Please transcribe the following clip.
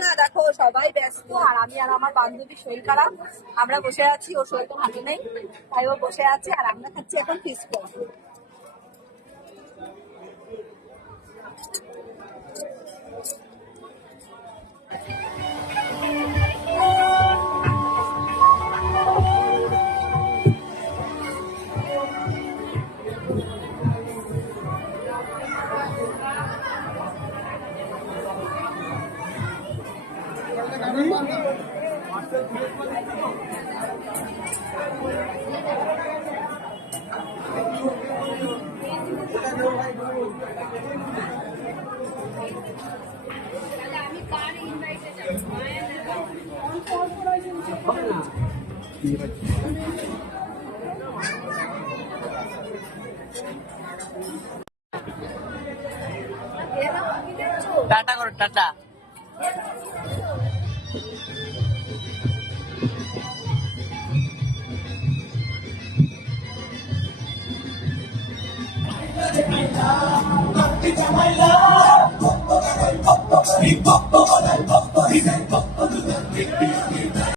না দেখো সবাই ব্যস্ত, আর আমি আর আমার বান্ধবীর শরীর খারাপ, আমরা বসে আছি, ওর শরীরটা ভালো নেই তাই ও বসে আছে, আর আমরা খাচ্ছি এখন ফিশ ফ্রাই। টাটা করো, টাটা। Hip hop.